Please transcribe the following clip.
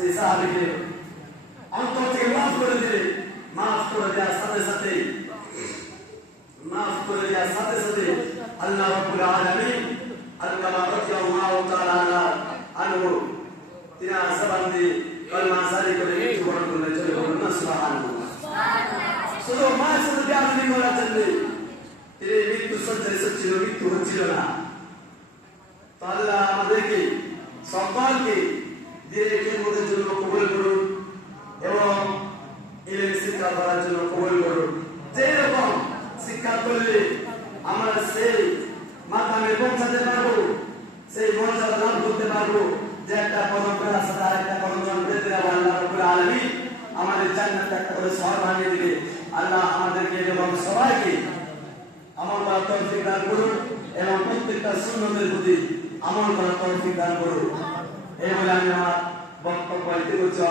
সেই সাহাবিকে অন্তর থেকে মাফ করে দিলে মাফ করে দেওয়ার সাথে সাথে, মাফ করে দেওয়ার সাথে সাথে আল্লাহ রাব্বুল আলামিন আল্লাহ রাদিয়াল্লাহু তাআলা আনহু, তিনি আসাবান দিয়ে কলমা সারি করে মৃত্যুবরণ করলেন চলে বলুন না, সুবহানাল্লাহ। শুধু মা শুধু তিনি মৃত্যু সজ্জায় ছিল মৃত্যু হচ্ছিল না। আল্লাহ আমাদেরকে সকলকে দিনের খেদমতের এবং ইলেম শিক্ষা করার জন্য কবুল করুন। যেই রকম শিক্ষা করলে আমরা সেই মাকামে পৌঁছাতে পারব, সেই মর্যাদা করতে পারব যে একটা পরম্পরা সাথে আরেকটা পরম্পরা পেতে আল্লাহ রব্বুল আলামিন আমাদের জান্নাতে একটা করে শহর বানিয়ে দিবে। আল্লাহ আমাদেরকে সবাইকে আমল করার দান করুন এবং প্রত্যেকটা সুন্নতের প্রতি আমল করার তৌফিক দান করুন। এই বলে আমি আমার বক্তব্য দিতে করছি